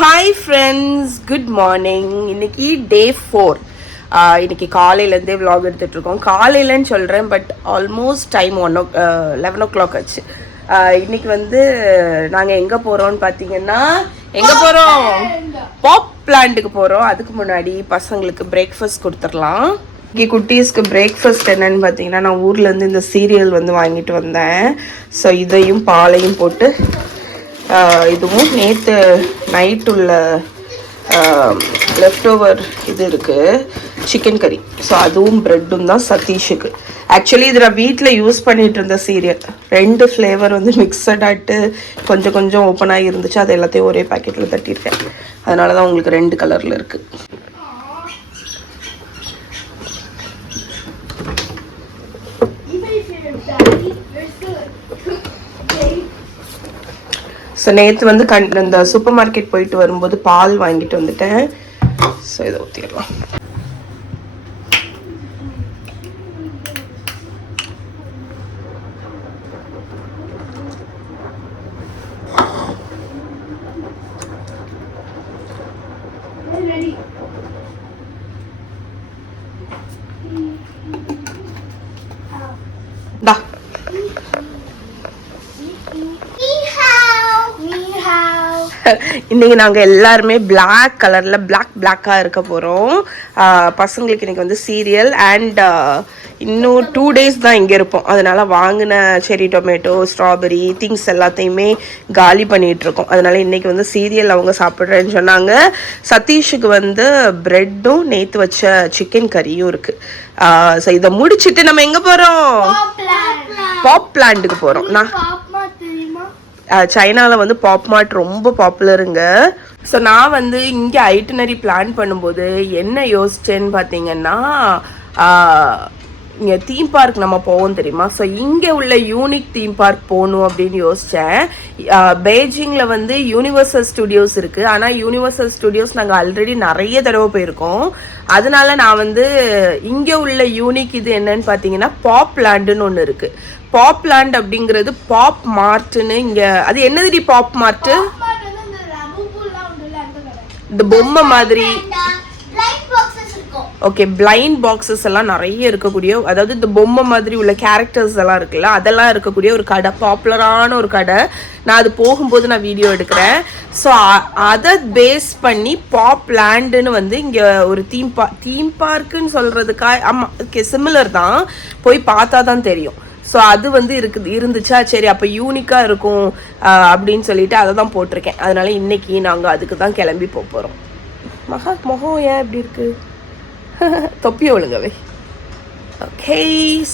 Hi friends, good morning. இன்னைக்கு டே 4. இன்னைக்கு காலையிலேருந்தே vlog எடுத்துகிட்ருக்கோம். காலையிலன்னு சொல்கிறேன், பட் ஆல்மோஸ்ட் டைம் 11 o'clock ஆச்சு. இன்னைக்கு வந்து நாங்கள் எங்கே போகிறோம்னு பார்த்தீங்கன்னா, எங்கே போகிறோம்? பாப் பிளான்ட்டுக்கு போகிறோம். அதுக்கு முன்னாடி பசங்களுக்கு பிரேக்ஃபாஸ்ட் கொடுத்துடலாம். இங்கே குட்டீஸ்க்கு பிரேக்ஃபாஸ்ட் என்னன்னு பார்த்தீங்கன்னா, நான் ஊர்லேருந்து இந்த சீரியல் வந்து வாங்கிட்டு வந்தேன். ஸோ இதையும் பாலையும் போட்டு, இதுவும் நேற்று நைட் உள்ள லெஃப்ட் ஓவர் இது இருக்குது, சிக்கன் கறி. ஸோ அதுவும் ப்ரெட்டும் தான் சதீஷுக்கு. ஆக்சுவலி இது நான் வீட்டில் யூஸ் பண்ணிகிட்டு இருந்த சீரியல். 2 ஃப்ளேவர் வந்து மிக்சடாகிட்டு கொஞ்சம் கொஞ்சம் ஓப்பன் ஆகி இருந்துச்சு. அது எல்லாத்தையும் ஒரே பேக்கெட்டில் தட்டியிருக்கேன். அதனால தான் உங்களுக்கு 2 கலரில் இருக்குது. ஸோ நேற்று வந்து இந்த சூப்பர் மார்க்கெட் போயிட்டு வரும்போது பால் வாங்கிட்டு வந்துட்டேன். ஸோ இதை ஊற்றிடலாம். இன்னைக்கு நாங்கள் எல்லாருமே பிளாக் கலரில் பிளாக்காக இருக்க போகிறோம். பசங்களுக்கு இன்னைக்கு வந்து சீரியல் அண்ட் இன்னும் 2 days தான் இங்கே இருப்போம். அதனால வாங்கின செரி டொமேட்டோ, ஸ்ட்ராபெரி திங்ஸ் எல்லாத்தையுமே காலி பண்ணிகிட்ருக்கோம். அதனால இன்னைக்கு வந்து சீரியல் அவங்க சாப்பிட்றேன்னு சொன்னாங்க. சதீஷுக்கு வந்து ப்ரெட்டும் நேற்று வச்ச சிக்கன் கறியும் இருக்குது. ஸோ இதை முடிச்சுட்டு நம்ம எங்கே போகிறோம்? பாப் பிளான்ட்டுக்கு போகிறோம். சைனாவில் வந்து பாப் மார்ட் ரொம்ப பாப்புலருங்க. ஸோ நான் வந்து இங்கே ஐட்டினரி பிளான் பண்ணும்போது என்ன யோசிச்சேன்னு பார்த்தீங்கன்னா, இங்கே தீம் பார்க் நம்ம போவோம் தெரியுமா? ஸோ இங்கே உள்ள யூனிக் தீம் பார்க் போகணும் அப்படின்னு யோசித்தேன். பெய்ஜிங்கில் வந்து யூனிவர்சல் ஸ்டுடியோஸ் இருக்குது. ஆனால் யூனிவர்சல் ஸ்டுடியோஸ் நாங்கள் ஆல்ரெடி நிறைய தடவை போயிருக்கோம். அதனால நான் வந்து இங்கே உள்ள யூனிக் இது என்னன்னு பார்த்தீங்கன்னா, பாப் லேண்டுன்னு ஒன்று இருக்குது. பாப் லேண்ட் அப்படிங்கிறது பாப் மார்ட்னு இங்கே. அது என்னதுடி பாப் மார்ட்டு? இந்த பொம்மை மாதிரி. ஓகே, பிளைண்ட் பாக்ஸஸ் எல்லாம் நிறைய இருக்கக்கூடிய, அதாவது இந்த பொம்மை மாதிரி உள்ள கேரக்டர்ஸ் எல்லாம் இருக்குல்ல, அதெல்லாம் இருக்கக்கூடிய ஒரு கடை, பாப்புலரான ஒரு கடை. நான் அது போகும்போது நான் வீடியோ எடுக்கிறேன். ஸோ அதை பேஸ் பண்ணி பாப் லேண்டுன்னு வந்து இங்கே ஒரு தீம் பார்க்குன்னு சொல்கிறதுக்கா, ஆமாம், சிமிலர் தான். போய் பார்த்தா தான் தெரியும். ஸோ அது வந்து இருந்துச்சா, சரி அப்போ யூனிக்காக இருக்கும் அப்படின்னு சொல்லிட்டு அதை தான் போட்டிருக்கேன். அதனால இன்னைக்கு நாங்கள் அதுக்கு தான் கிளம்பி போகிறோம். முகம் ஏன் இப்படி இருக்கு? தொப்பிய ஒழுங்கவே. ஓகே,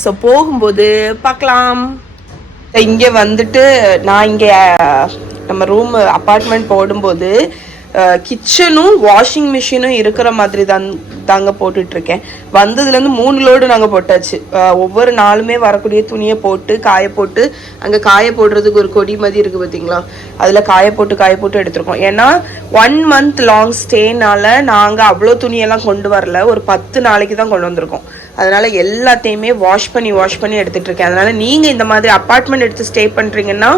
ஸோ போகும்போது பார்க்கலாம். இங்கே வந்துட்டு நான் இங்கே நம்ம ரூம் அப்பார்ட்மெண்ட் போடும்போது கிச்சனும் வாஷிங் மிஷினும் இருக்கிற மாதிரி தாங்க போட்டுட்ருக்கேன். வந்ததுலேருந்து 3 லோடு நாங்கள் போட்டாச்சு. ஒவ்வொரு நாளுமே வரக்கூடிய துணியை போட்டு காய போட்டு, அங்கே காய போடுறதுக்கு ஒரு கொடி மாதிரி இருக்குது பார்த்தீங்களா, அதில் காய போட்டு எடுத்துருக்கோம். ஏன்னா 1 month லாங் ஸ்டேனால நாங்கள் அவ்வளோ துணியெல்லாம் கொண்டு வரல, ஒரு 10 நாளைக்கு தான் கொண்டு வந்திருக்கோம். அதனால எல்லாத்தையுமே வாஷ் பண்ணி எடுத்துகிட்டு இருக்கேன். அதனால நீங்கள் இந்த மாதிரி அப்பார்ட்மெண்ட் எடுத்து ஸ்டே பண்ணுறீங்கன்னா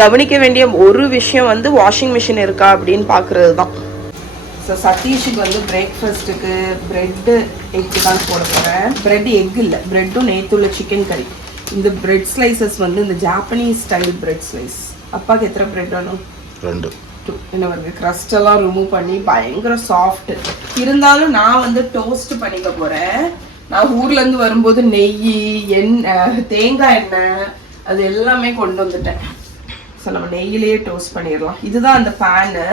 கவனிக்க வேண்டிய ஒரு விஷயம் வந்து வாஷிங் மிஷின் இருக்கா அப்படின்னு பார்க்குறது தான். ஸோ சதீஷுக்கு வந்து பிரேக்ஃபாஸ்ட்டுக்கு ப்ரெட்டு எக்கு தான் போட போகிறேன். ப்ரெட் எக் இல்லை, ப்ரெட்டும் நேற்றுள்ள சிக்கன் கறி. இந்த ப்ரெட் ஸ்லைசஸ் வந்து இந்த ஜாப்பனீஸ் ஸ்டைல் ப்ரெட் ஸ்லைஸ். அப்பாவுக்கு எத்தனை ப்ரெட் வேணும்? 2. என்ன வருது, க்ரஸ்டெல்லாம் ரிமூவ் பண்ணி பயங்கர சாஃப்ட். இருந்தாலும் நான் வந்து டோஸ்ட் பண்ணிக்க போகிறேன். நான் ஊர்லேருந்து வரும்போது நெய், எண்ணெய், தேங்காய் எண்ணெய் அது எல்லாமே கொண்டு வந்துட்டேன். ஸோ நம்ம நெய்யிலேயே டோஸ்ட் பண்ணிடலாம். இதுதான் அந்த பேனு,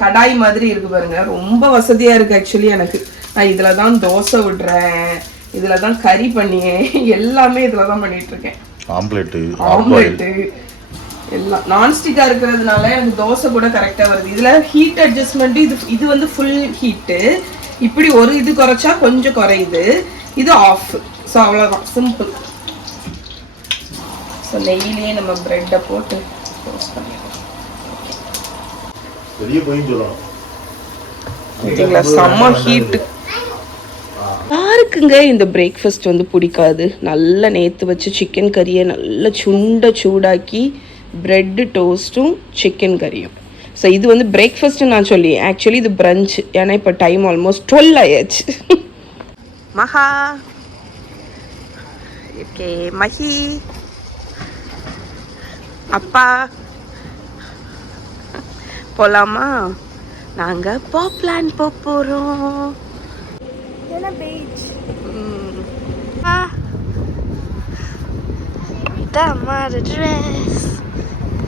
கடாய் மாதிரி இருக்கு பாருங்க, ரொம்ப வசதியாக இருக்குது. ஆக்சுவலி எனக்கு நான் இதில் தான் தோசை விடுறேன், இதில் தான் கறி பண்ணியேன், எல்லாமே இதில் தான் பண்ணிகிட்ருக்கேன். ஆம்லேட்டு எல்லாம் நான்ஸ்டிக்காக இருக்கிறதுனால எனக்கு தோசை கூட கரெக்டாக வருது. இதில் ஹீட் அட்ஜஸ்ட்மெண்ட்டு இது வந்து ஃபுல் ஹீட்டு. இப்படி ஒரு இது குறைச்சா கொஞ்சம் குறையுது, இது ஆஃப். ஸோ அவ்வளோதான், சிம்பிள். ஸோ நெய்யிலேயே நம்ம ப்ரெட்டை போட்டு டோஸ்ட் பண்ணிடலாம். செம்ம ஹீட்டு. யாருக்குங்க இந்த பிரேக்ஃபாஸ்ட் வந்து பிடிக்காது? நல்லா நேற்று வச்சு சிக்கன் கறியை நல்லா சூடாக்கி ப்ரெட்டு டோஸ்ட்டும் சிக்கன் கறியும். ஸோ இது வந்து பிரேக்ஃபாஸ்ட்டு நான் சொல்லி ஆக்சுவலி இது பிரஞ்ச். ஏன்னா இப்போ டைம் ஆல்மோஸ்ட் 12 ஆயாச்சு. மகா ஓகே, மஹி, அப்பா போலாமா? நாங்கள் பாப்லாண்ட் போகிறோம்.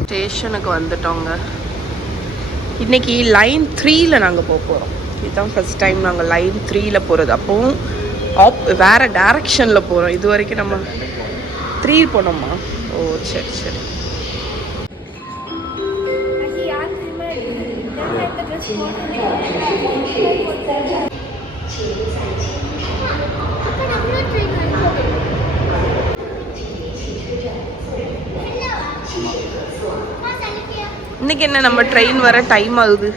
ஸ்டேஷனுக்கு வந்துட்டோங்க. இன்னைக்கு லைன் 3ல் நாங்கள் போகிறோம். இதுதான் ஃபர்ஸ்ட் டைம் நாங்கள் லைன் 3ல் போகிறது. அப்போவும் வேறு டைரக்ஷனில் போகிறோம். இது வரைக்கும் நம்ம 3 போனோம்மா. ஓ சரி சரி. இன்னைக்கு என்ன நம்ம ட்ரெயின் வர டைம் ஆகுது.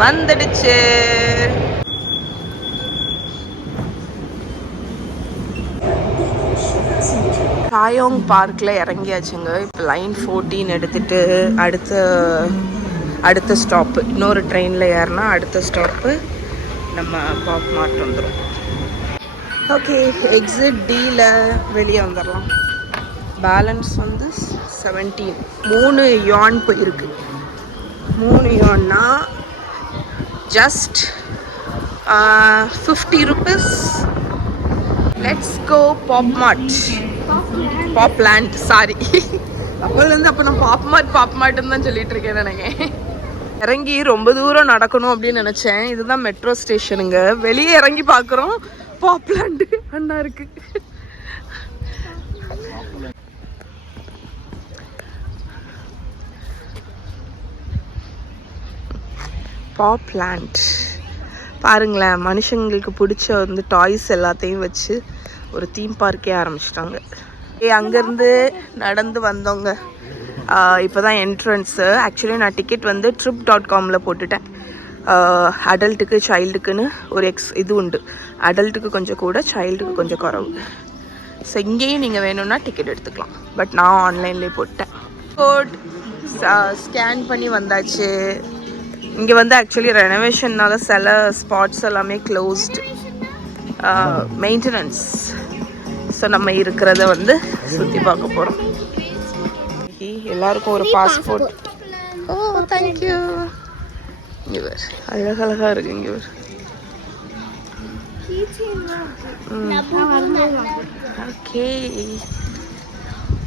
வந்துடுச்சு. காயோங் பார்க்கில் இறங்கியாச்சுங்க. இப்போ லைன் 14 எடுத்துட்டு அடுத்த ஸ்டாப்பு இன்னொரு ட்ரெயினில் ஏறினா அடுத்த ஸ்டாப்பு நம்ம பாப் மார்ட் வந்துடும். ஓகே, எக்ஸிட் டியில் வெளியே வந்துடலாம். பேலன்ஸ் வந்து 17. 3 yuan போயிருக்கு. 3 yuanனா just 50 rupees. Let's go Pop Mart. Popland, sorry. அப்போலேருந்து அப்போ நான் பாப் மார்ட்னு தான் சொல்லிட்டு இருக்கேன். நினைக்கிறேன் இறங்கி ரொம்ப தூரம் நடக்கணும் அப்படின்னு நினச்சேன். இதுதான் மெட்ரோ ஸ்டேஷனுங்க. வெளியே இறங்கி பார்க்குறோம் பாப்லாண்டு அண்ணா இருக்கு. பாப்லாண்ட் பாருங்களேன், மனுஷங்களுக்கு பிடிச்ச வந்து டாய்ஸ் எல்லாத்தையும் வச்சு ஒரு தீம் பார்க்கே ஆரம்பிச்சிட்டாங்க. அங்கேருந்து நடந்து வந்தோங்க. இப்போ தான் என்ட்ரன்ஸு. ஆக்சுவலி நான் டிக்கெட் வந்து trip.comல போட்டுட்டேன். அடல்ட்டுக்கு சைல்டுக்குன்னு ஒரு இது உண்டு. அடல்ட்டுக்கு கொஞ்சம் கூட, சைல்டுக்கு கொஞ்சம் குறவு. ஸோ இங்கேயும் நீங்கள் வேணும்னா டிக்கெட் எடுத்துக்கலாம். பட் நான் ஆன்லைன்லேயே போட்டேன். கோட் ஸ்கேன் பண்ணி வந்தாச்சு. இங்கே வந்து ஆக்சுவலி ரெனோவேஷன்னால சில ஸ்பாட்ஸ் எல்லாமே க்ளோஸ்டு, மெயின்டெனன்ஸ். ஸோ நம்ம இருக்கிறத வந்து சுற்றி பார்க்க போகிறோம். எல்லாருக்கும் ஒரு பாஸ்போர்ட். ஓ தேங்க்யூ. இங்கே வேறு அழகழகாக இருக்கு. இங்கே வேறு ஓகே.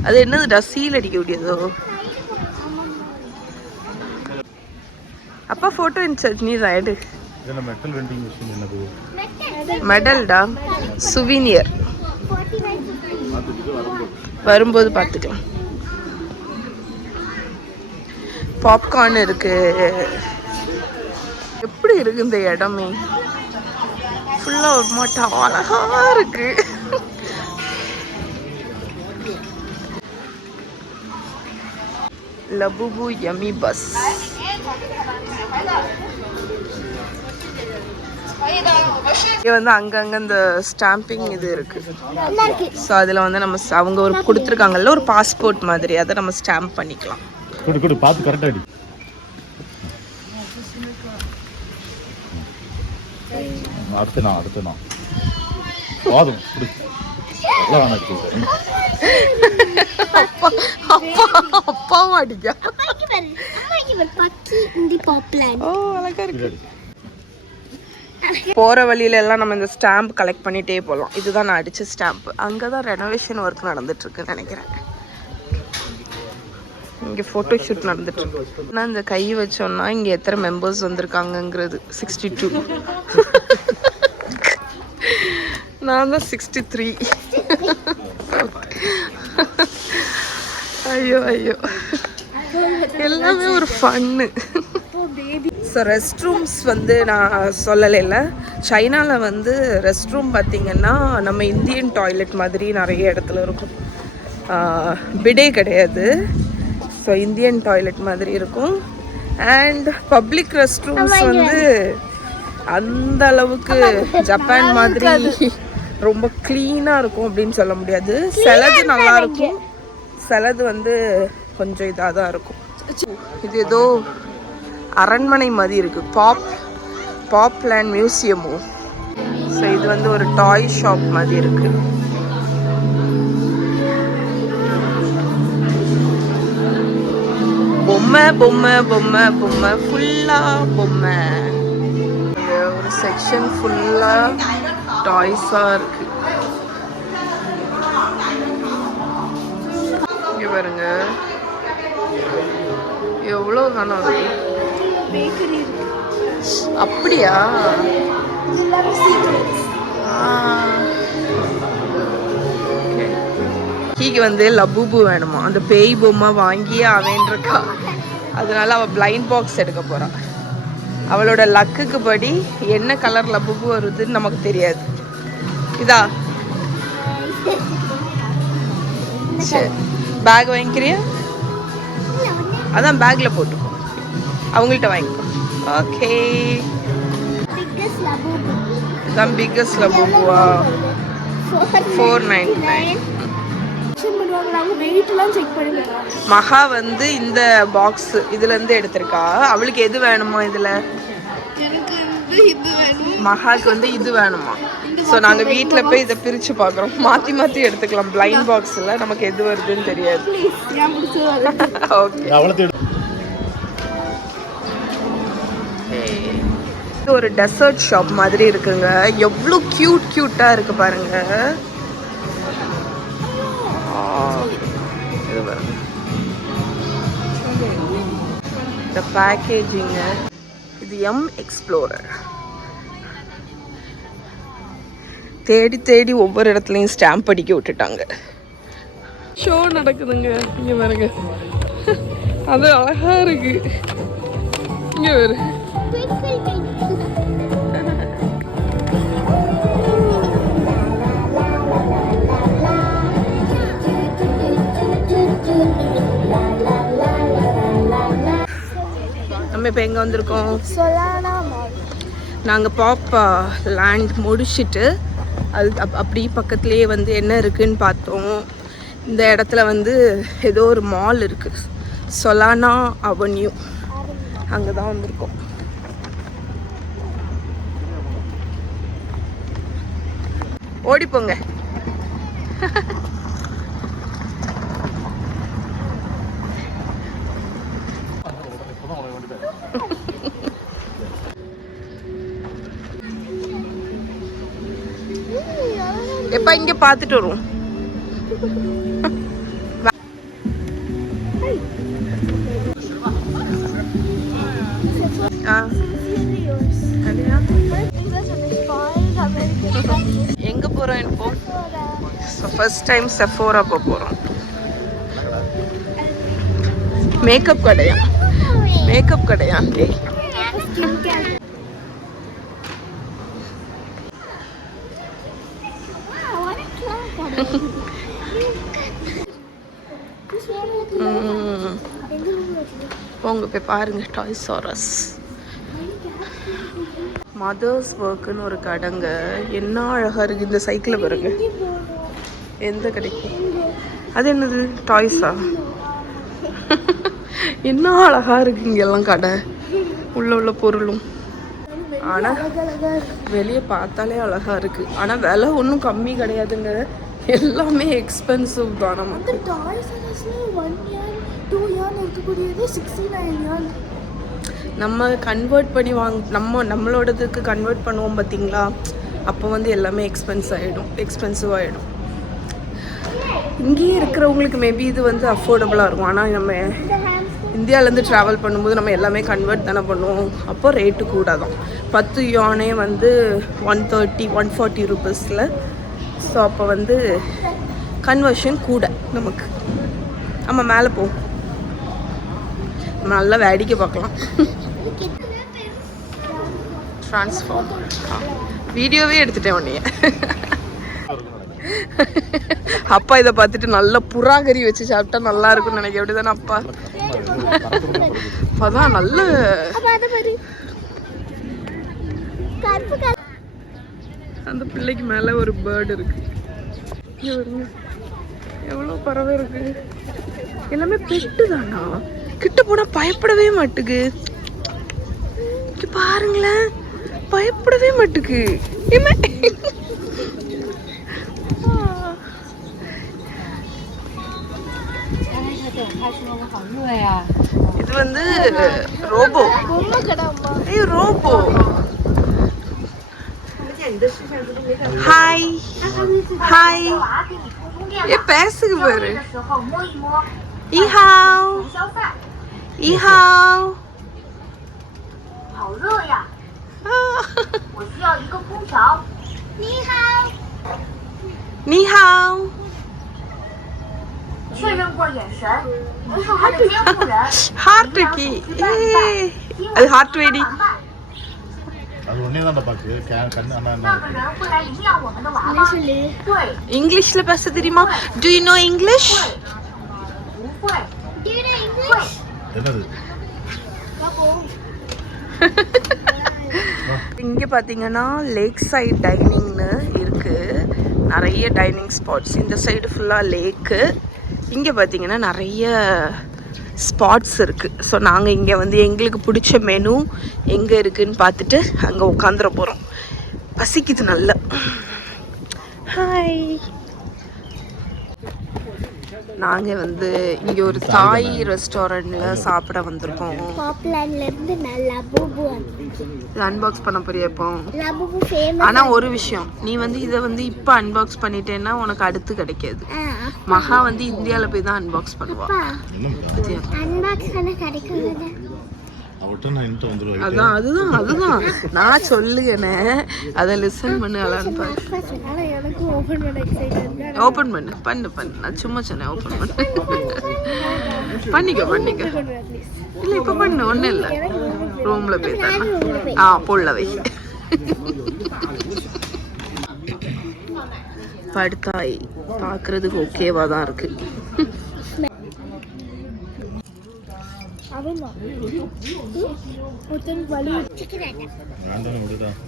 அது என்னதுடா, சீல் அடிக்க முடியாதோ? அப்பா ஃபோட்டோ இன்சர்ட் நீ ரைடு. மெட்டல் வெண்டிங் மிஷின் என்னது? மெடல்டா, சுவீனியர். வரும்போது பார்த்துக்கலாம். பாப்கார்ன் இருக்கு. எப்படி இருக்கு இந்த இடமே? ஃபுல்லா ஒரு மாட்டம் அழகா இருக்கு. லபுபு யம்மி பஸ். இங்கே வந்து அங்கங்கே இந்த ஸ்டாம்பிங் இது இருக்கு. ஸோ அதில் வந்து நம்ம அவங்க ஒரு கொடுத்துருக்காங்கல்ல ஒரு பாஸ்போர்ட் மாதிரி, அதை நம்ம ஸ்டாம்ப் பண்ணிக்கலாம். பார்த்து கரெக்டாக அடுத்து நான் பாதும் அப்பாவும் அடிக்கா. போற வழியில எல்லாம் நம்ம இந்த ஸ்டாம்ப் கலெக்ட் பண்ணிட்டே போகலாம். இதுதான் நான் அடிச்ச ஸ்டாம்ப். அங்கதான் ரெனோவேஷன் ஒர்க் நடந்துட்டு இருக்குன்னு நினைக்கிறேன். இங்கே ஃபோட்டோ ஷூட் நடந்துட்டு இருக்கு. ஆனால் இந்த கை வச்சோன்னா இங்கே எத்தனை மெம்பர்ஸ் வந்திருக்காங்கங்கிறது 62. நான் தான் 63. ஐயோ ஐயோ, எல்லாமே ஒரு ஃபன்னு. ஸோ ரெஸ்ட் ரூம்ஸ் வந்து நான் சொல்லலைல, சைனாவில் வந்து ரெஸ்ட் ரூம் பார்த்திங்கன்னா நம்ம இந்தியன் டாய்லெட் மாதிரி நிறைய இடத்துல இருக்கும். பிடே கிடையாது. ஸோ இந்தியன் டாய்லெட் மாதிரி இருக்கும். அண்ட் பப்ளிக் ரெஸ்ட் ரூம்ஸ் வந்து அந்த அளவுக்கு ஜப்பான் மாதிரி ரொம்ப க்ளீனாக இருக்கும் அப்படின்னு சொல்ல முடியாது. சிலது நல்லா இருக்கும், சிலது வந்து கொஞ்சம் இதாக தான் இருக்கும். இது ஏதோ அரண்மனை மாதிரி இருக்கு. பாப்லேண்ட் மியூசியமும். ஸோ இது வந்து ஒரு டாய் ஷாப் மாதிரி இருக்கு. பொம்மை பொம்மை பொம்மை பொம்மை ஃபுல்லா பொம்மை. ஒரு செக்ஷன் ஃபுல்லா டாய்ஸா இருக்கு. இங்க பாருங்க எவ்வளோ காணும். அப்படியா? கீக்கு வந்து லபூபு வேணுமா, அந்த பேய் பொம்மை வாங்கியே அவன்ருக்கா. அதனால அவள் பிளைண்ட் பாக்ஸ் எடுக்க போறான். அவளோட லக்குக்கு படி என்ன கலர் லபூபு வருதுன்னு நமக்கு தெரியாது. இதா சரி, பேக் வாங்கிக்கிறியா? அதான் பேக்ல போட்டுக்கோ, அவங்கள்ட்ட வாங்கிக்கோ. ஓகே, இதான் பிக்கஸ்ட் லபூபுவா? 499. மகா வந்து இந்த பாக்ஸ் இதுல இருந்து எடுத்திருக்கா. அவளுக்கு எது வேணுமா? இதுல மகாக்கு வந்து இது வேணுமா? ஸோ நாங்க வீட்டில் போய் இதை பிரிச்சு பார்க்குறோம். மாற்றி மாற்றி எடுத்துக்கலாம். பிளைண்ட் பாக்ஸில் நமக்கு எது வருதுன்னு தெரியாது. ஓகே, ஒரு டெசர்ட் ஷாப் மாதிரி இருக்குங்க. எவ்வளோ க்யூட்டாக இருக்கு பாருங்க. இது பாருங்க, இந்த பேக்கேஜிங்க. இது எம் எக்ஸ்ப்ளோரர். தேடி தேடி ஒவ்வொரு இடத்துலையும் ஸ்டாம்ப் அடிக்க விட்டுட்டாங்க. ஷோ நடக்குதுங்க. இங்கே பாருங்க, அது அழகா இருக்கு. இங்கே பாரு, நம்ம இப்போ எங்கே வந்திருக்கோம்? நாங்கள் பாப்பா லேண்ட் முடிச்சுட்டு அது அப்படி பக்கத்துலேயே வந்து என்ன இருக்குன்னு பார்த்தோம். இந்த இடத்துல வந்து ஏதோ ஒரு மால் இருக்குது, சொலானா அவென்யூ. அங்கே தான் வந்திருக்கோம். ஓடிப்போங்க. எப்ப இங்க பாத்துட்டு வருவோம். எங்க போறோம் இப்போ? ஃபர்ஸ்ட் டைம் செஃபோரா போறோம். மேக்கப் கடையா? மேக்கப் கடையா? போங்க போய் பாருங்க. Toys R as. மதர்ஸ் ஒர்க்குன்னு ஒரு கடைங்க. என்ன அழகா இருக்கு. இந்த சைக்கிளை பாருங்க. எந்த கடைக்கு? அது என்னது? டாய்ஸா? என்ன அழகா இருக்கு இங்கெல்லாம் கடை. உள்ள பொருளும். ஆனா வெளியே பார்த்தாலே அழகா இருக்கு. ஆனா விலை ஒன்றும் கம்மி கிடையாதுங்க. எல்லாமே எக்ஸ்பென்சிவ் தான். நமக்கு நம்ம கன்வெர்ட் பண்ணி நம்மளோடதுக்கு கன்வெர்ட் பண்ணுவோம் பார்த்தீங்களா? அப்போ வந்து எல்லாமே எக்ஸ்பென்சிவ் ஆகிடும். இங்கேயே இருக்கிறவங்களுக்கு மேபி இது வந்து அஃபோர்டபுளாக இருக்கும். ஆனால் நம்ம இந்தியாவிலேருந்து ட்ராவல் பண்ணும்போது நம்ம எல்லாமே கன்வெர்ட் தானே பண்ணுவோம். அப்போ ரேட்டு கூட தான். 10 யுவானே வந்து 140 ரூபீஸில். ஸோ அப்போ வந்து கன்வர்ஷன் கூட நமக்கு. நம்ம மேலே போவோம், நல்லா வேடிக்கை பார்க்கலாம். ட்ரான்ஸ்ஃபார்ம் வீடியோவே எடுத்துட்டேன் உன்னைய. அப்பா இதை பார்த்துட்டு நல்ல புறாகறி வச்சு சாப்பிட்டா நல்லா இருக்கும்னு நினைக்க. அப்படிதானே அப்பா? அப்பதான் நல்ல அந்த பிள்ளைக்கு மேலே ஒரு பேர்டு இருக்கு. எவ்வளோ பறவை இருக்கு. எல்லாமே பெட்டு தானா. கிட்ட போனா பயப்படவே மாட்டுக்கு. பாருங்களேன், பயப்படவே மாட்டுக்கு. இது வந்து ரோபோ. ஐயோ ரோபோ. Hi hi. ஏ பேசுங்க பாரு. ஈஹாவ் ஈஹாவ். 好热呀！我需要一个空调。你好。你好。确认过眼神，您是他的监护人。Heart key。அது heart ready。 அது ஒண்ணே தான் பாக்கு கண்ணு அண்ணா. 那个人会来领养我们的娃娃。对。இங்கிலீஷ்ல பேச தெரியுமா? Do you know English? 不会。Do you know English? என்னது? இங்கே பார்த்தீங்கன்னா லேக் சைட் டைனிங்னு இருக்குது. நிறைய டைனிங் ஸ்பாட்ஸ். இந்த சைடு ஃபுல்லாக லேக்கு. இங்கே பார்த்தீங்கன்னா நிறைய ஸ்பாட்ஸ் இருக்குது. ஸோ நாங்கள் இங்கே வந்து எங்களுக்கு பிடிச்ச மெனு எங்கே இருக்குதுன்னு பார்த்துட்டு அங்கே உட்காந்துட போகிறோம். பசிக்குது நல்லா. ஹாய். நாங்கள் வந்து இங்கே ஒரு தாய் ரெஸ்டாரண்ட்டில் சாப்பிட வந்திருக்கோம். பாப்லாண்ட்லேருந்து நல்லா பூபு அன்பாக்ஸ் பண்ண போறியா இப்போ? லபுபு ஃபேமஸ். ஆனால் ஒரு விஷயம், நீ வந்து இதை வந்து இப்போ அன்பாக்ஸ் பண்ணிட்டேன்னா உனக்கு அடுத்து கிடைக்காது. மகா வந்து இந்தியாவில் போய் தான் அன்பாக்ஸ் பண்ணுவா. அன்பாக்ஸ் பண்ண கிடைக்கும். அதான் அதுதான் அதுதான் நான் சொல்லுங்கண்ணே. அதை லிசன் பண்ணு. அலான்னு பாரு. எனக்கு ஓபன் பண்ண எக்ஸைட்டட். ஓப்பன் பண்ணு பண்ணு பண்ணு. நான் சும்மா சொன்னேன் ஓப்பன் பண்ணு. பண்ணிக்க பண்ணிக்க. இல்லை இப்போ பண்ணு, ஒன்றும் இல்லை. ரூமில் போய் தானே. பொருளை வை. படுத்தாய் பார்க்குறதுக்கு ஓகேவா தான் இருக்கு.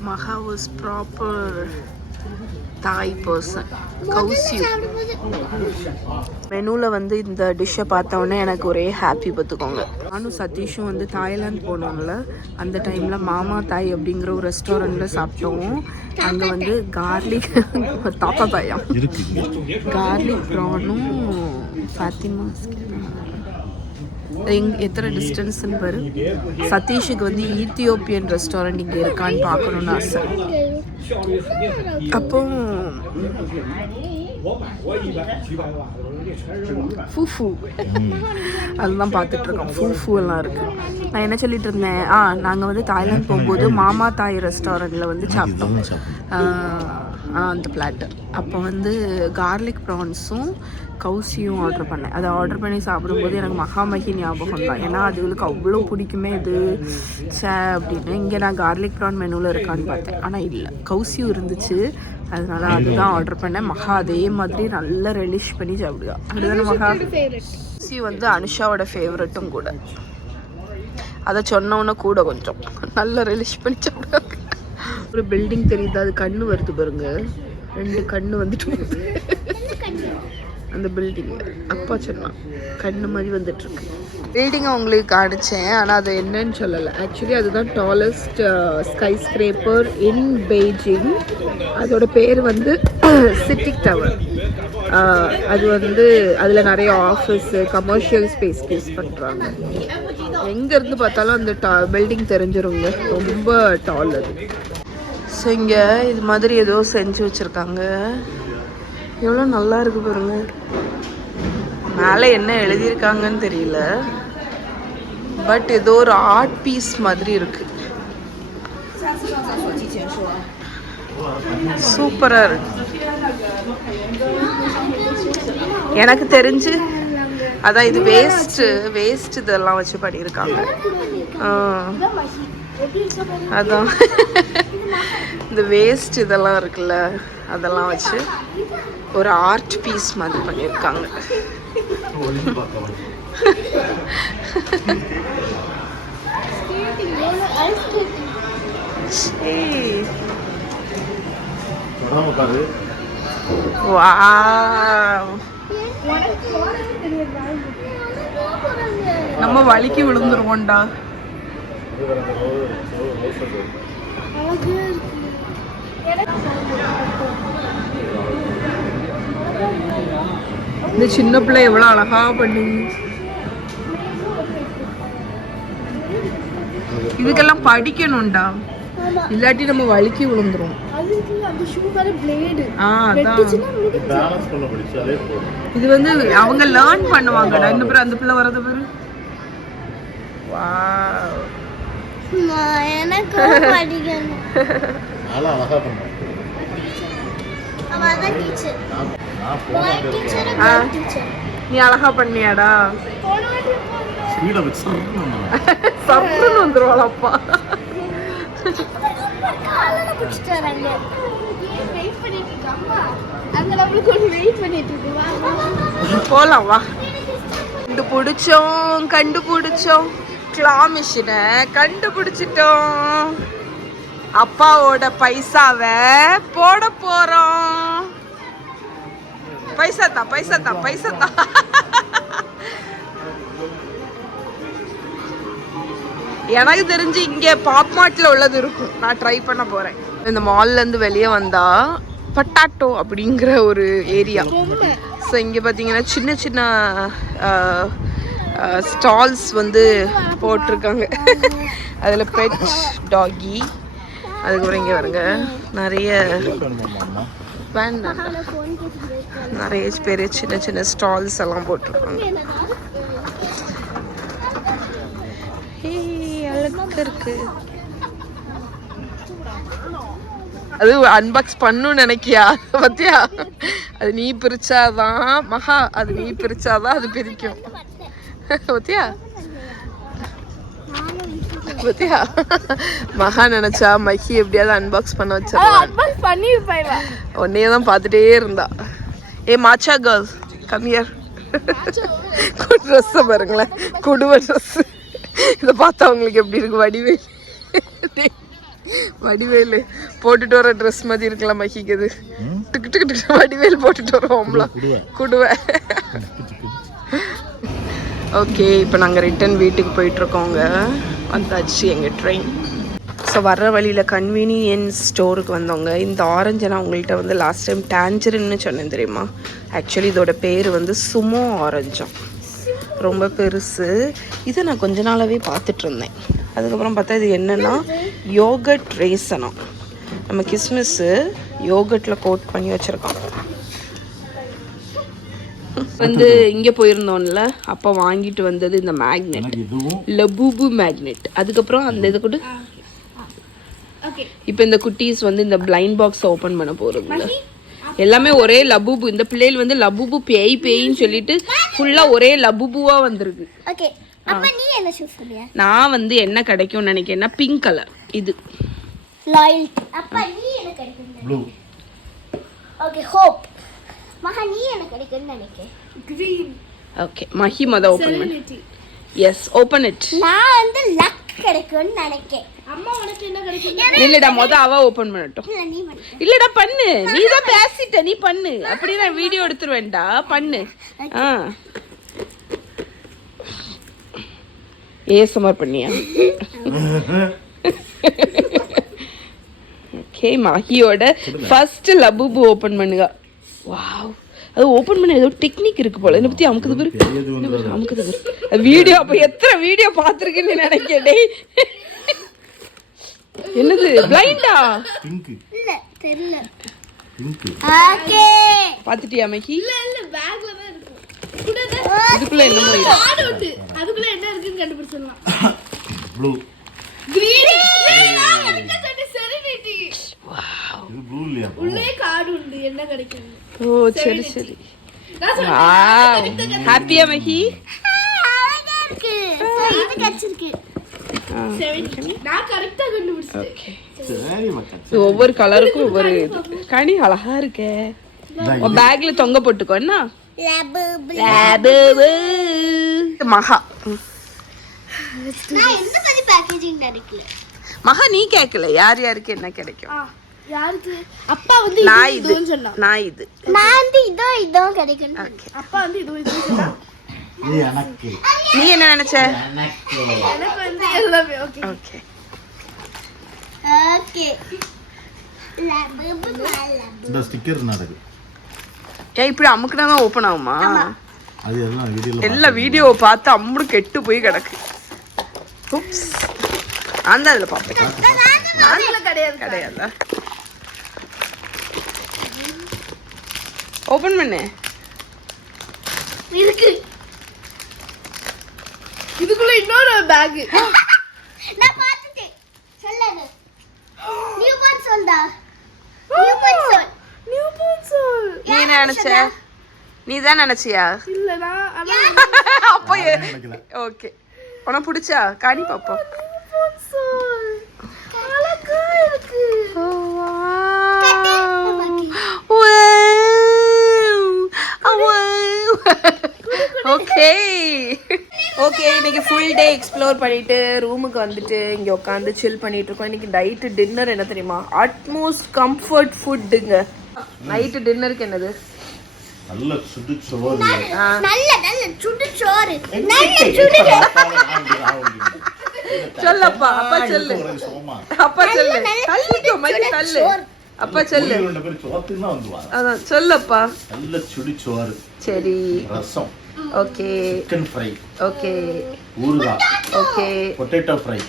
Maha was proper Thai person. கௌசியூ. மெனுவில் வந்து இந்த டிஷ்ஷை பார்த்தோன்னே எனக்கு ஒரே ஹாப்பி பார்த்துக்கோங்க. நானும் சதீஷும் வந்து தாய்லாந்து போனோம்ல, அந்த டைமில் மாமா தாய் அப்படிங்கிற ஒரு ரெஸ்டாரண்ட்டில் சாப்பிட்டோம். அங்கே வந்து கார்லிக் தாத்தா தாயம் கார்லிக் ப்ரானும் ஃபாத்திமா எத்தனை டிஸ்டன்ஸ்ன்னு பாரு. சதீஷுக்கு வந்து ஈத்தியோப்பியன் ரெஸ்டாரண்ட் இங்கே இருக்கான்னு பார்க்கணுன்னு ஆசை. அப்போ ஃபூஃபு அதெல்லாம் பார்த்துட்ருக்கோம். ஃபூஃபு எல்லாம் இருக்குது. நான் என்ன சொல்லிட்டு இருந்தேன், நாங்கள் வந்து தாய்லாந்து போகும்போது மாமா தாய் ரெஸ்டாரண்ட்டில் வந்து சாப்பிட்டோம் அந்த பிளாட்டர். அப்போ வந்து கார்லிக் ப்ரான்ஸும் கௌசியும் ஆர்டர் பண்ணேன். அதை ஆர்டர் பண்ணி சாப்பிடும்போது எனக்கு மகாமகி ஞாபகம் தான். ஏன்னா அதுகளுக்கு அவ்வளோ பிடிக்குமே இது அப்படின்னு. இங்கே நான் கார்லிக் ப்ரான் மெனுவில் இருக்கான்னு பார்த்தேன், ஆனால் இல்லை, கௌசியும் இருந்துச்சு. அதனால அதுதான் ஆர்டர் பண்ணேன். மகா அதே மாதிரி நல்லா ரெலிஷ் பண்ணி சாப்பிடுவா. அப்படிதானே மகா? கௌசி வந்து அனுஷாவோட ஃபேவரட்டும் கூட. அதை சொன்னோன்னே கூட கொஞ்சம் நல்லா ரெலிஷ் பண்ணி சாப்பிடுவாங்க. ஒரு பில்டிங் தெரியுது, அது கண்ணு வருது பாருங்க. 2 கண்ணு வந்துட்டு அந்த பில்டிங் அப்பா சொன்னான் கண்ணு மாதிரி வந்துட்டு இருக்கு. பில்டிங்கை உங்களுக்கு காணிச்சேன், ஆனால் அது என்னன்னு சொல்லலை. ஆக்சுவலி அதுதான் டாலஸ்ட் ஸ்கை ஸ்கிரேப்பர் இன் பெய்ஜிங். அதோட பேர் வந்து சிட்டிக் டவர். அது வந்து அதில் நிறைய ஆஃபீஸு கமர்ஷியல் ஸ்பேஸ்க்கு யூஸ் பண்ணுறாங்க. எங்கேருந்து பார்த்தாலும் அந்த பில்டிங் தெரிஞ்சிருங்க, ரொம்ப டால் அது. ஸோ இங்கே இது மாதிரி ஏதோ செஞ்சு வச்சுருக்காங்க. எவ்வளோ நல்லா இருக்கு பாருங்க. மேலே என்ன எழுதியிருக்காங்கன்னு தெரியல, பட் ஏதோ ஒரு ஆர்ட் பீஸ் மாதிரி இருக்கு. சூப்பராக இருக்கு. எனக்கு தெரிஞ்சு அதான் இது வேஸ்ட் இதெல்லாம் வச்சு பண்ணியிருக்காங்க. அதான் இந்த வேஸ்ட் இதெல்லாம் இருக்குல்ல, அதெல்லாம் வச்சு ஒரு ஆர்ட் பீஸ் மாதிரி பண்ணியிருக்காங்க. அதான் பாரு. வாவ். நம்ம வலிக்கு விழுந்துருவோம்டா. இந்த சின்ன பிள்ளை எவ்வளவு அழகா பண்ணி. இதுக்கெல்லாம் படிக்கணும்டா, இல்லாட்டி நம்ம வலிக்கு விழுந்துரும். இது வந்து அவங்க லேர்ன் பண்ணுவாங்கடா. இந்த பேர் அந்த பிள்ளை வரது பேரு. வாவ். எனக்கு படிக்கணும். நல்லா அழகா பண்ணு. அவதான் டீச்சர். நீ அழகா பண்ணியாடா. ஸ்பீடா வச்சு சப்புன்னு வந்துருவாளப்பா. காலையில பிடிச்சிட்டு வராங்க. வெயிட் பண்ணிட்டு இருக்காங்க. அங்க நம்மளுக்கு ஒரு வெயிட் பண்ணிட்டு இருக்கு. போலாம் வா. கண்டுபிடிச்சோம் கிளா மிஷினை கண்டுபிடிச்சிட்டோம். அப்பாவோட பைசாவை போட போறோம். பைசா தா. எனக்கு தெரிஞ்சு இங்க பாப் மார்ட்ல உள்ளது இருக்கும். நான் ட்ரை பண்ண போறேன். இந்த மால்ல இருந்து வெளியே வந்தா பட்டாட்டோ அப்படிங்கிற ஒரு ஏரியா. ஸோ இங்க பாத்தீங்கன்னா சின்ன சின்ன ஸ்டால்ஸ் வந்து போட்டிருக்காங்க. அதுல பெட் டாகி, அதுக்கப்புறம் இங்க வருங்க நிறைய வேண்டாம், நிறைய பேர் சின்ன சின்ன ஸ்டால்ஸ் எல்லாம் போட்டிருக்காங்க. இருக்கு. அது அன்பாக்ஸ் பண்ணணும்னு நினைக்கியா? பத்தியா, அது நீ பிரிச்சாதான் மகா, அது நீ பிரிச்சாதான் அது பிரிக்கும். பத்தியா பத்தியா மகா நினைச்சா மஹி எப்படியாவது அன்பாக்ஸ் பண்ண வச்சிருக்கா. உன்னையே தான் பார்த்துட்டே இருந்தா. ஏ மாச்சா கேர்ள் கம் ஹியர். ட்ரெஸ் பாருங்களேன், குடுவ ட்ரெஸ். இதை பார்த்தா உங்களுக்கு எப்படி இருக்கு? வடிவேலு போட்டுட்டு வர ட்ரெஸ் மாதிரி இருக்கலாம் மஹிக்கு. இது டிக்கு டிக்கு டிக்கு வடிவேல் போட்டுட்டு வரோம்ல, குடுவை. ஓகே, இப்போ நாங்கள் ரிட்டன் வீட்டுக்கு போயிட்டுருக்கோங்க. வந்தாச்சு எங்கள் ட்ரெயின். ஸோ வர்ற வழியில் கன்வீனியன்ஸ் ஸ்டோருக்கு வந்தவங்க. இந்த ஆரஞ்சை நான் உங்கள்கிட்ட வந்து லாஸ்ட் டைம் டேஞ்சரின்னு சொன்னேன் தெரியுமா? ஆக்சுவலி இதோட பேர் வந்து சுமோ ஆரஞ்சும். ரொம்ப பெருசு. இதை நான் கொஞ்ச நாளாகவே பார்த்துட்டு இருந்தேன். அதுக்கப்புறம் பார்த்தா இது என்னென்னா யோகட் ரேசனம். நம்ம கிஸ்மிஸ்ஸு யோகட்டில் கோட் பண்ணி வச்சுருக்கோம். வந்து இங்கே போயிருந்தோம்ல, அப்போ வாங்கிட்டு வந்தது இந்த மேக்னெட், லபூபு மேக்னெட். அதுக்கப்புறம் அந்த இதை கூட இப்போ இந்த குட்டீஸ் வந்து இந்த பிளைண்ட் பாக்ஸ் ஓப்பன் பண்ண போகிறது. எல்லாமே ஒரே லபூபு. இந்த பிள்ளைகள் வந்து லபூபு பேய்ன்னு சொல்லிட்டு ஃபுல்லா ஒரே லபூபுவா வந்திருக்கு. ஓகே, அப்ப நீ என்ன சூஸ் பண்ணியா? நான் வந்து என்ன கிடைக்கும்னு நினைக்கிறேன்னா பிங்க் கலர். இது லாயல்டி. அப்ப நீ என்ன கிடைக்கும்? ப்ளூ. Okay, hope. மகா நீ என்ன கிடைக்கும்னு நினைக்கிறேன்? கிரீன். ஓகே, மஹி மத ஓபன் பண்ணு. Yes, open it. நான் வந்து லக் கிடைக்கும்னு நினைக்கிறேன். அம்மா உனக்கு என்ன கிடைக்கும்? இல்லடா, மொத அவ ஓபன் பண்ணட்டும். இல்லடா பண்ணு, நீ தான் பேசிட்ட, நீ பண்ணு. அப்படி நான் வீடியோ எடுத்துருவேன்டா, பண்ணு. ஏசமர் பண்ணியா? ஓகே, மஹியோட ஃபர்ஸ்ட் லபூபு ஓபன் பண்ணுங்க. வாவ், அது ஓபன் பண்ண ஏதோ டெக்னிக் இருக்கு போல. என்ன பத்தி அமுக்குது பாரு, அமுக்குது பாரு. வீடியோ அப்ப எத்தனை வீடியோ பாத்துருக்கேன்னு நினைக்கிறேன். என்னது பிளைண்டா? பிங்க் இல்ல தெரியல. பிங்க். ஓகே, பாத்துட்டியா மஹி? இல்ல பேக்ல தான் இருக்கு. இதுக்குள்ள என்னமோ இருக்கு. கார்டு உண்டு, அதுக்குள்ள என்ன இருக்குன்னு கண்டுபிடிச்சிடலாம். ப்ளூ. கிரீன். நான் எனக்கு சொன்ன செரினிட்டி. வாவ், இது ப்ளூ இல்லையா? உள்ளே கார்டு உண்டு, என்ன கிடைக்கும்? ஓ சரி சரி. வாவ், ஹாப்பியா மஹி? அழகா இருக்கு. இது கச்சிருக்கு. நான் கரெக்ட்டா கண்டுபிடிச்சேன். ஓகே, சரி மக்கா. ஒவ்வொரு கலருக்கும் ஒவ்வொரு இது. கனி அழகா இருக்கே. உன் பேக்ல தொங்க போட்டுக்கோ. என்ன லபூபு மகா? நான் என்ன மாதிரி பேக்கேஜிங் நினைக்கல. மகா நீ கேட்கல யார் யாருக்கு என்ன கிடைக்கும்? யாருக்கு அப்பா வந்து நான் இது இதுன்னு சொன்னா நான் இது நான் வந்து இதோ கிடைக்கும் ஓகே அப்பா வந்து இதுன்னு சொன்னா இது எனக்கு நீ என்ன நினைச்ச எனக்கு எனக்கு வந்து எல்லாமே ஓகே ஓகே ஓகே இந்த ஸ்டிக்கர் நடக்கு ஏன் இப்படி அமுக்குனா தான் ஓப்பன் ஆகுமா அது எல்லாம் வீடியோல எல்லா வீடியோவை பார்த்து அம்முடு கெட்டு போய் கிடக்கு உப்ஸ் அந்த அதுல பார்ப்பேன் கிடையாது கிடையாதா ஓபன் பண்ணு இருக்கு இதுக்குள்ள இன்னொரு பேக் நான் பார்த்துட்டேன் சொல்லு நியூ பார்ன் சொல்டா நியூ பார்ன் சொல் நீ என்ன நினைச்ச நீ தான் நினைச்சியா இல்ல நான் அப்போ நினைக்கல. ஓகே உனக்கு பிடிச்சா காணி பாப்போம் அழகா இருக்கு ஓகே ஓகே இன்னைக்கு ஃபுல் டே எக்ஸ்ப்ளோர் பண்ணிட்டு ரூமுக்கு வந்துட்டு இங்க உட்காந்து சில் பண்ணிட்டு இருக்கோம். இன்னைக்கு நைட்டு டின்னர் என்ன தெரியுமா? Utmost comfort ஃபுட்டுங்க. நைட்டு டின்னருக்கு என்னது? நல்ல சுடு சோறு நல்ல சுடு சோறு சொல்லப்பா அப்பா சொல்லு அப்பா சொல்லு தள்ளிக்கோ மைக்கு தள்ளு அப்பா சொல்லு அதான் சொல்லப்பா. நல்ல சுடு சோறு சரி ரசம் ஓகே சிக்கன் ஃப்ரை ஓகே ஊறுகாய் okay potato fry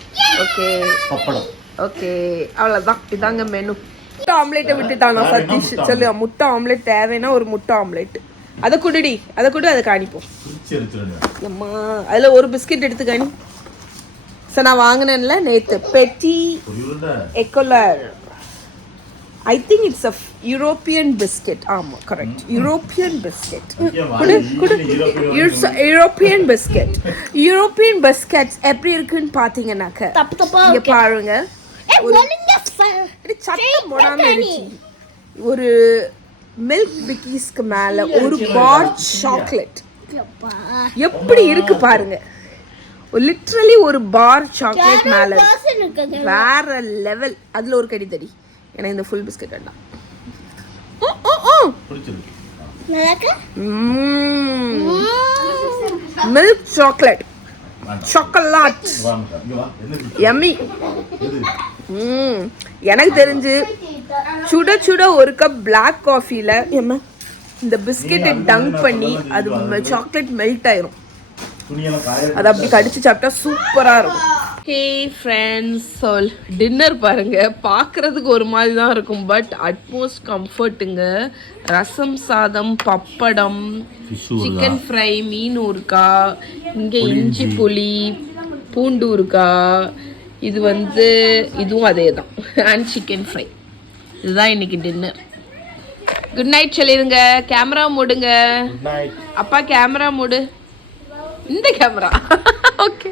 okay pappadam okay அவ்வளோதான். இதாங்க மெனு. முட்டை ஆம்லேட்டை விட்டுட்டாங்க சதீஷ். சொல்லு முட்டை ஆம்லேட் தேவைன்னா ஒரு முட்டை ஆம்லேட். அதை குடுடி அதை கொடு அதை காணிப்போம். அம்மா அதில் ஒரு பிஸ்கெட் எடுத்து காணி. சார் நான் வாங்கினேன்ல நேற்று Petit Ecolier. I think it's a European biscuit. ஆமாம் கரெக்ட் யூரோப்பியன் பிஸ்கெட். குடு குடு யூரோப்பியன் பிஸ்கெட். யூரோப்பியன் பிஸ்கெட்ஸ் எப்படி இருக்குன்னு பார்த்தீங்கன்னாக்க தப்பு தப்பா இங்கே பாருங்க. சத்தம் போடாம இருந்துச்சு. ஒரு மில்க் பிக்கீஸ்க்கு மேல ஒரு பார் சாக்லேட் எப்படி இருக்கு பாருங்க. லிட்டரலி ஒரு பார் சாக்லேட் மேல வேற லெவல். அதுல ஒரு கடி தடி. எனக்கு இந்த ஃபுல் பிஸ்கட் வேண்டாம். Milk chocolate chocolate yummy. எனக்கு தெரிஞ்சு சுட சுட ஒரு கப் பிளாக் காஃபில இந்த பிஸ்கெட்டை டங்க் பண்ணி அது சாக்லேட் மெல்ட் ஆயிரும். அது அப்படி கடிச்சு சாப்பிட்டா சூப்பரா இருக்கும். ஹே ஃப்ரெண்ட்ஸ், சொல் டின்னர் பாருங்க. பார்க்கறதுக்கு ஒரு மாதிரி தான் இருக்கும், பட் அட்மோஸ்ட் கம்ஃபர்ட்டுங்க. ரசம் சாதம், பப்படம், சிக்கன் ஃப்ரை, மீன் ஊறுக்கா, இங்கே இஞ்சி புளி, பூண்டு ஊறுக்கா, இது வந்து இதுவும் அதே தான், அண்ட் சிக்கன் ஃப்ரை. இதுதான் இன்னைக்கு டின்னர். குட் நைட் சொல்லிடுங்க. கேமரா மூடுங்க. அப்பா கேமரா மூடு. இந்த கேமரா ஓகே.